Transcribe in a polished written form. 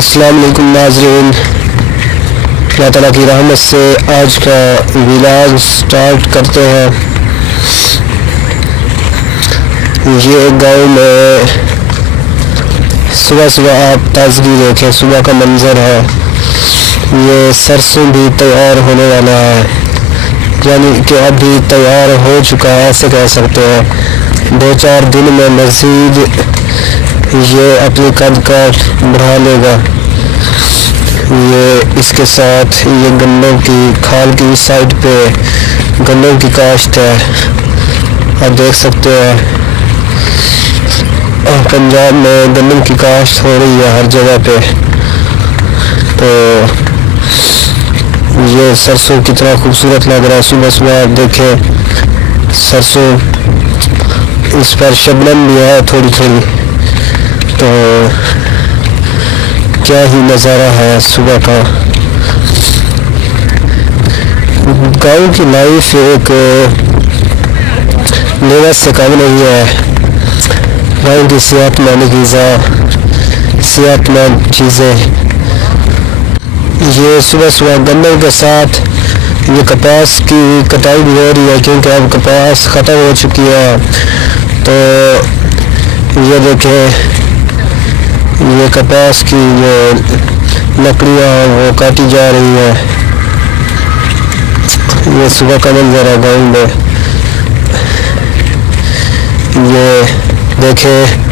अस्सलाम वालेकुम नाज़रीन, अल्लाह ताला की रहमत से आज का व्लॉग स्टार्ट करते हैं। ये गांव में सुबह सुबह आप ताजगी देखें, सुबह का मंजर है। ये सरसों भी तैयार होने वाला है, यानी कि अभी तैयार हो चुका है ऐसे कह सकते हैं। 2-4 दिन में मज़ीद ये अपनी कद काट बढ़ा लेगा। ये इसके साथ ये गन्नों की खाल की साइड पे गन्नों की काश्त है, आप देख सकते हैं। पंजाब में गन्नों की काश्त हो रही है हर जगह पे। तो ये सरसों कितना खूबसूरत लग रहा है। सुबह सुबह आप देखें सरसों, इस पर शबनम भी है थोड़ी थोड़ी। तो क्या ही नज़ारा है सुबह का। गाँव की लाइफ एक नेमत से कम नहीं है। गाँव की सेहतमंद ग़िज़ा, सेहतमंद चीज़ें। ये सुबह सुबह गन्नों के साथ ये कपास की कटाई भी हो रही है, क्योंकि अब कपास ख़त्म हो चुकी है। तो ये देखें, ये कपास की जो लकड़ियाँ वो काटी जा रही है। ये सुबह का मंजर है गाँव में। ये देखें